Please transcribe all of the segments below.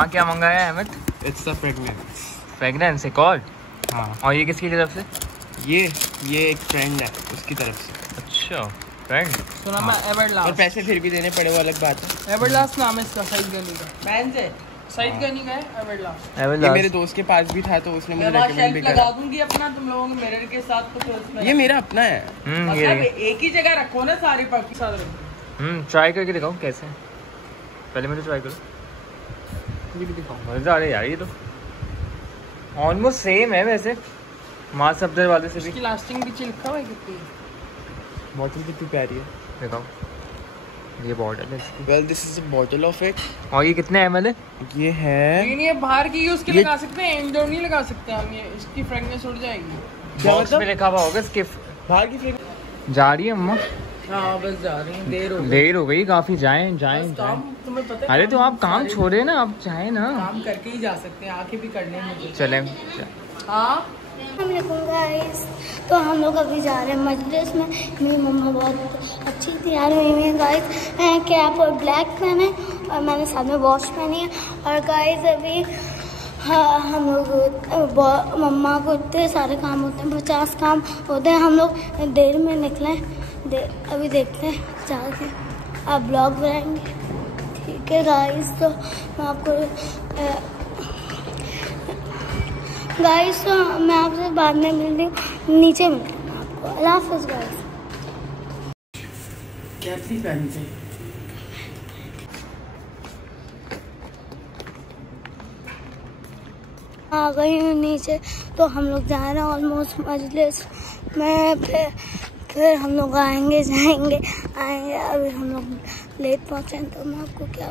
हाँ क्या मंगाया है Ahmed? It's a fragrance. Fragrance एक और? हाँ। और ये किसकी तरफ से? ये एक फ्रेंड है उसकी तरफ से। अच्छा फ्रेंड। सुना मैं एवरलास्ट। और पैसे फिर भी देने पड़े वो अलग बात है। एवरलास्ट नाम है इसका, सईद गनी का। बहन से सईद गनी का है एवरलास्ट। ये मेरे दोस्त के पास भी था तो उसने मुझे रेकमेंड भी करा। लगा दूंगी अपना तुम लोगों के मिरर के साथ कुछ उसमें। ये मेरा अपना है। मतलब एक ही जगह रखो ना सारी पक्षी साथ रखो। ट्राई करके दिखाऊं कैसे? पहले मैं तो ट्राई करूँ। ये भी दिखाऊँ मज़ा आ रहा है यार। ये तो ऑलमोस्ट सेम है वैसे माँ सब्जर वाले से भी। इसकी लास्टिंग भी लिखा हुआ है कितनी। बॉटल कितनी प्यारी है। दिखाओ ये बॉटल है इसकी। Well this is a bottle of it. और ये कितने ml है? ये है लेकिन ये बाहर की यूज के लगा सकते हैं, इंडोर नहीं लगा सकते हम। ये इसकी फ्रेगनेंस उड़ जाएगी। बॉक्स में लिखा हुआ होगा इसके। बाहर की फ्रेगनेंस जा रही है अम्मा? हाँ बस जा रही हैं, देर हो गई काफी। जाएं जाएं काम तुम्हें पता है। अरे तो आप काम छोड़े ना, आप चाहे ना। काम करके ही जा सकते हैं, आके भी करने मुझे। चले। हाँ गाइस तो हम लोग अभी जा रहे हैं मजलिस में। मेरी मम्मा बहुत अच्छी तैयार हुई है गाइस। कैप और ब्लैक पहने और मैंने साथ में वॉच पहनी है। और गाइस अभी हाँ हम लोग मम्मा को इतने सारे काम होते हैं, 50 काम होते हैं। हम लोग देर में निकले अभी देखते हैं जाके आप ब्लॉग बनाएंगे ठीक है गाइस। तो मैं आपको गाइस तो मैं आपसे बाद में मिलती हूँ, नीचे मिलती हूँ आपको। अल्लाह हाफ़िज़ गाइस। कैसी पहनते आ गई हूँ नीचे। तो हम लोग जा रहे हैं ऑलमोस्ट मजलिस में। फिर हम लोग आएंगे जाएंगे अभी हम लोग लेट पहुँचे तो मैं आपको क्या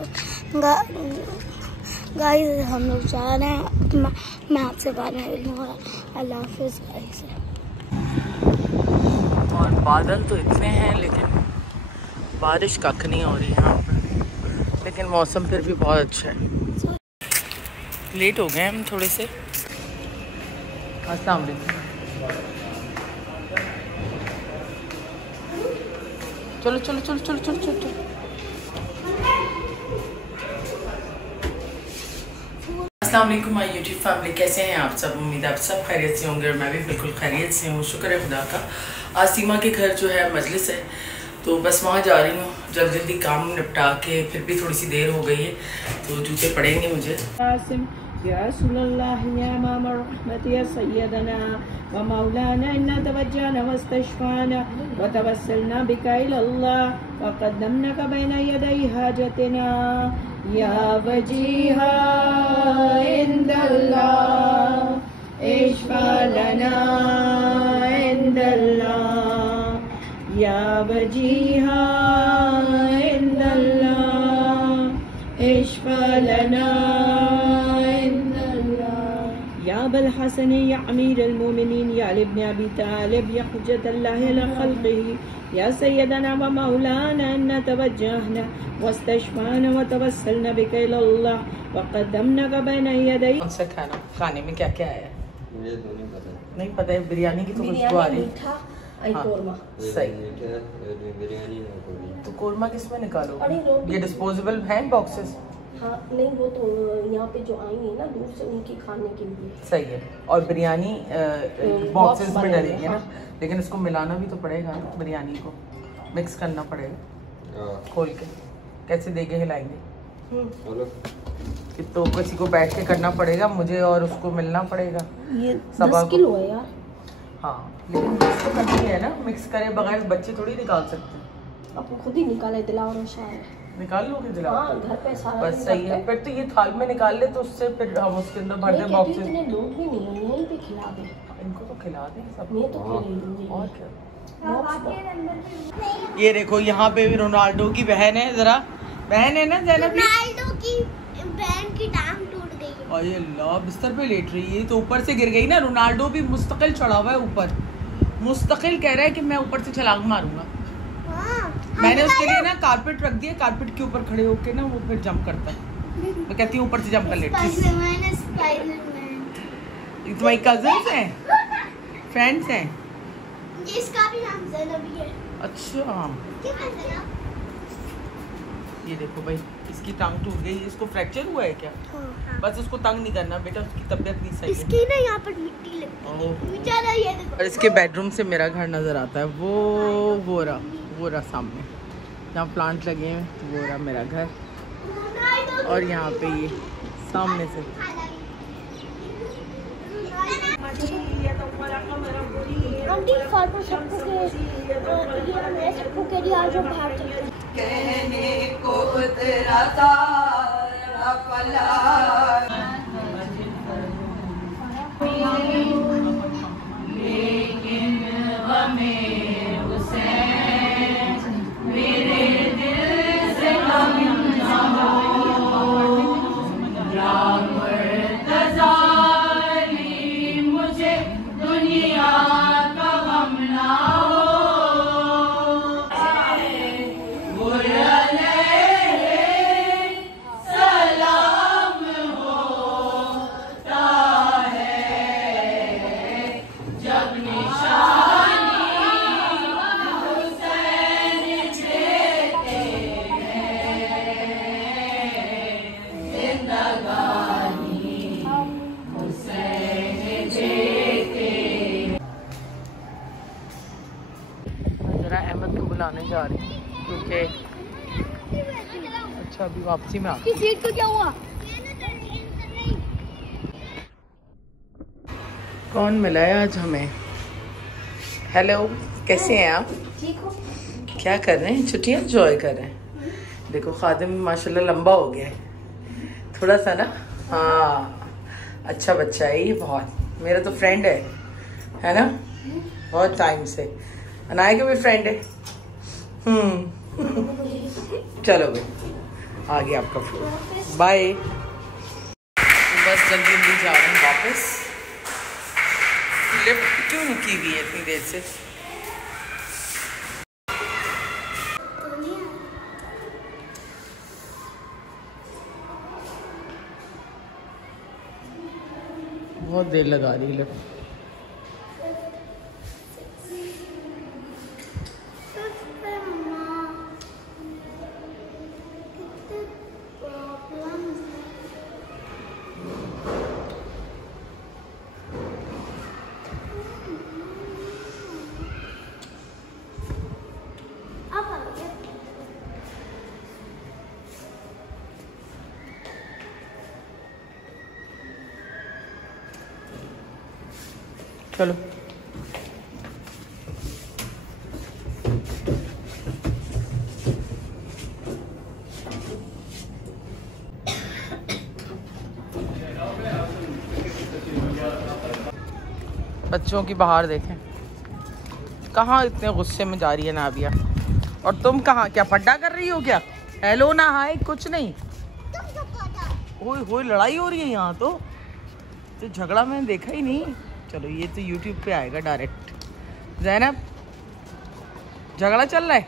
गाइस हम लोग जा रहे हैं। मैं आपसे बाद में मिलूँगा। अल्लाह हाफ़िज़ गाइस। और बादल तो इतने हैं लेकिन बारिश कख नहीं हो रही यहाँ पर। लेकिन मौसम फिर भी बहुत अच्छा है। लेट हो गए हम थोड़े से। अस्सलाम वालेकुम। चलो चलो चलो चलो चलो चलो चलो। अस्सलाम वालेकुम माय यूट्यूब फैमिली, कैसे हैं आप सब? उम्मीद है आप सब खैरियत से होंगे और मैं भी बिल्कुल खैरियत से हूँ। शुक्र है खुदा का। आज सीमा के घर जो है मजलिस है तो बस वहाँ जा रही हूँ। जल्दी काम निपटा के, फिर भी थोड़ी सी देर हो गई है तो जूते पड़ेंगे मुझे। या रसूलल्लाह या इमाम रहमत या सय्यदना व मौलाना इन्ना तवज्जहना वस्तशफाना व तवस्सलना बिका इलल्लाह व क़द्दमनाका बैना यदै हाजतिना या वजीहा इंदल्लाह इश्फा लना इंदल्लाह या वजीहा इंदल्लाह इश्फा लना या अबल हसन या अमीर अल-मोमिनीन या अली इब्न अबी तालिब या हुज्जत अल्लाह अला खल्क़िही या सय्यदना व मौलाना इन्ना तवज्जहना वस्तशफाना व तवस्सलना बिका इलल्लाह व क़द्दमनाका बैना यदै। कौन सा खाने में क्या क्या है मुझे तो नहीं पता है। बिरयानी की तो खुशबू आ रही है। कोरमा सही। बिरयानी तो कोरमा किसमें निकालो? ये डिस्पोजेबल हैं बॉक्सेस? हाँ नहीं वो तो यहाँ पे जो आएंगे ना दूर से उनकी खाने के लिए सही है। और बिरयानी बॉक्सेस में डलेंगे ना, लेकिन इसको मिलाना भी तो पड़ेगा ना, बिरयानी को मिक्स करना पड़ेगा खोल के। कैसे देके हिलाएंगे? कि तो किसी को बैठ के करना पड़ेगा, मुझे और उसको मिलना पड़ेगा। ये 10 किलो है यार। हाँ लेकिन मिक्स तो करनी है ना, मिक्स करे बगैर बच्चे थोड़ी निकाल सकते हैं। आपको खुद ही निकाला दिलावर और शायर निकाल लोगे दिला? हाँ घर पे सारा बस सही है। फिर तो ये थाल में निकाल ले तो उससे फिर हम उसके अंदर भर दें बॉक्स में। इतने लोग भी नहीं है, यहीं पे खिला दे। इनको तो खिला दें सब। मैं तो खिला दूंगी। और क्या। ये देखो यहाँ पे भी रोनाल्डो की बहन है। जरा बहन है ना ज़ैनब, रोनाल्डो की बहन की टांग टूट गई और ये अल्लाह बिस्तर पे लेट रही है तो ऊपर से गिर गई ना। रोनाल्डो भी मुस्तकिल चढ़ा हुआ है ऊपर, मुस्तकिल कह रहा है कि मैं ऊपर से छलांग मारूंगा। मैंने उसके लिए ना कारपेट रख दिया, कारपेट के ऊपर खड़े होके ना वो फिर जंप करता है। मैं कहती हूँ ऊपर से जंप कर लेती। ये तुम्हारी कजन्स हैं, फ्रेंड्स हैं? जिसका भी नाम ज़ैनब है। अच्छा ये देखो भाई, इसकी टांग टूट गई। इसको फ्रैक्चर हुआ है क्या? बस उसको तंग नहीं करना बेटा, उसकी तबीयत नहीं सही है। इसकी ना यहाँ पर मिट्टी लगती है। चलो ये देखो। और इसके बेडरूम से मेरा घर नज़र आता है। वो रहा सामने जहाँ प्लांट लगे हैं, वो रहा मेरा घर। और यहाँ पे ये सामने से आंटी फाटो सबको के लिए आज बाहर कहने को तेरा सारा पला लेकिन हमें हुसैन मेरे दिल से गम न हो या मुर्तज़ा मुझे दुनिया का गम ना हो। सलाम होता है जब निशानी हुसैन देते हैं, जिंदगानी हुसैन देते। जरा अहमद को बुलाने जा रही हूँ क्योंकि अच्छा अभी वापसी में आ की सीट को क्या हुआ? कौन मिला है आज हमें? हेलो, कैसे हैं आप? ठीक हो? क्या कर रहे हैं? छुट्टियां एंजॉय कर रहे हैं। देखो खादिम माशाल्लाह लंबा हो गया है थोड़ा सा ना। हाँ अच्छा बच्चा है ये, बहुत मेरा तो फ्रेंड है ना, बहुत टाइम से। अनाया का भी फ्रेंड है। चलो भाई आ गया आपका फोन, बाय। बस जल्दी जल्दी जा रहे हैं वापस। लिफ्ट क्यों रुकी हुई है इतनी देर से? बहुत देर लगा रही लिफ्ट। चलो बच्चों की बाहर देखें, कहाँ इतने गुस्से में जा रही है नाबिया। और तुम कहाँ, क्या फड्डा कर रही हो क्या? हेलो ना हाय कुछ नहीं। ओए लड़ाई हो रही है यहाँ तो झगड़ा मैंने देखा ही नहीं। चलो ये तो YouTube पे आएगा डायरेक्ट। ज़ैनब झगड़ा चल रहा है,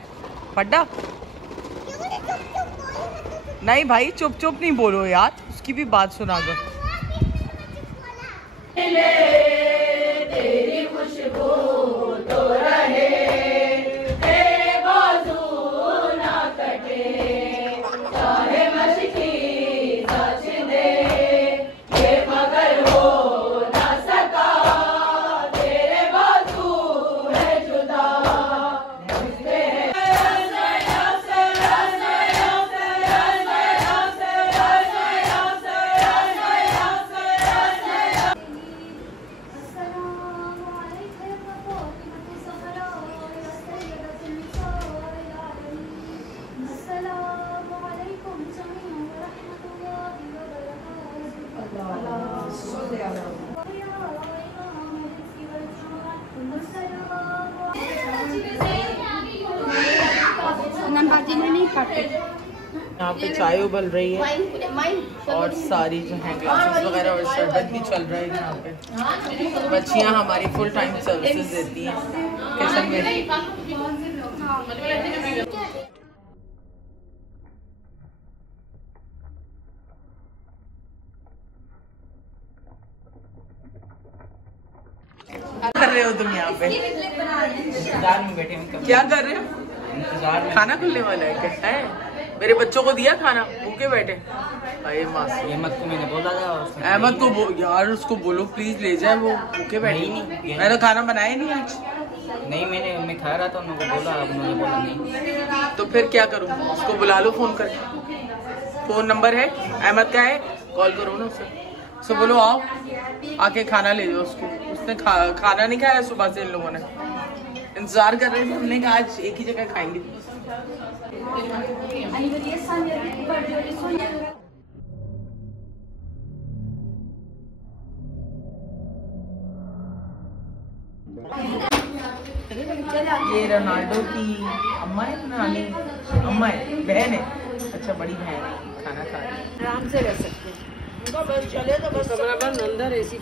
फड्डा नहीं भाई, चुप चुप नहीं बोलो यार, उसकी भी बात सुना दो। तेरी खुशबू तो रहे, तेरे बाजू ना कटे, चाहे मशकी सच दे ये मगर हो ना सका, तेरे बाजू है जुदा यहाँ पे चाय उबल रही है और सारी जो है ग्लासेस वगैरह और शरबत भी चल रहा है यहाँ पे। बच्चियाँ हमारी फुल टाइम सर्विसेज देती हैं किचन में। कर रहे हो तुम यहाँ पे? इंतजार में बैठे हैं। क्या कर रहे हो? इंतजार। खाना खुलने वाला है क्या? है मेरे बच्चों को दिया खाना, भूखे बैठे। अरे मासी अहमद को मैंने बोला था, अहमद को यार उसको बोलो प्लीज ले जाए, वो भूखे बैठे। नहीं। मैंने खाना बनाया नहीं आज। नहीं मैं खा रहा था, उन्होंने बोला, अब उन्होंने बोला नहीं। तो फिर क्या करूँ? उसको बुला लो फोन करके, फोन नंबर है अहमद का है, कॉल करो ना उसे, उसको बोलो आओ आके खाना ले जाओ उसको। उसने खाना नहीं खाया सुबह से, इन लोगों ने इंतजार कर रहे थे, हमने कहा आज एक ही जगह खाएंगे। ये रोनाल्डो की अम्मा है, नानी अम्मा है, बहन है, अच्छा बड़ी बहन है, खाना खा रही है। आराम से रह सकते हैं, बस चले तो बस अंदर ऐसी